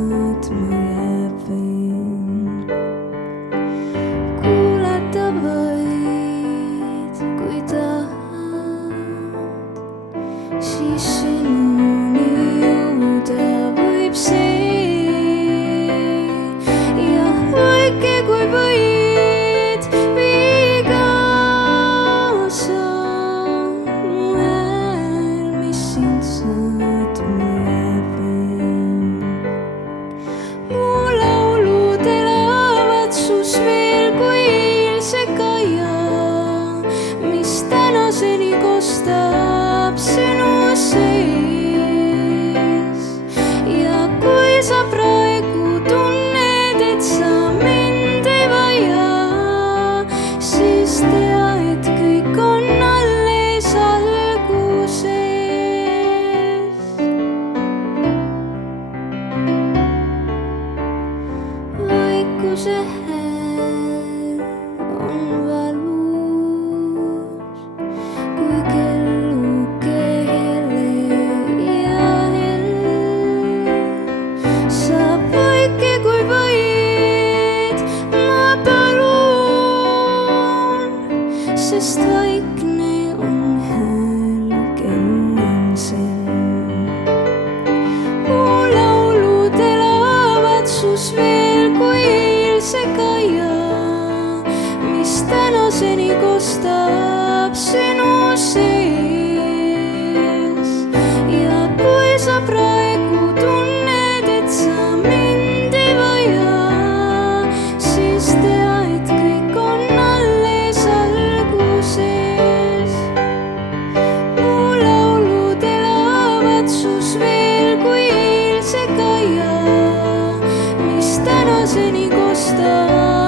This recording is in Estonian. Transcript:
sõõtma jääb veel. Kuulata võid, kui tahad, siis sinuni jõuda võib see. Ja väike kui võid, vii kaasa mu hääl, mis sind sõõtma jääb veel. Mu laulud elavad sus veel kui eilse kaia, mis tänaseni kostab sinu sees. Ja kui sa praegu tunned, et sa mind ei vaja, siis tea, et kõik on alles alguses. Vaikuse hääl on valus, kui kelluke hele ja hell. Sa väike kui võid, ma palun, sest vaikne on hääl, kell on sell. Mu laulud elavad sus veel kui eilse kaia, mis tänaseni kostab sinu sees. Ja kui sa praegu tunned, et sa mind ei vaja, siis tea, et kõik on alles alguses. Mu laulud elavad sus veel kui eilse kaia, mis tänaseni kostab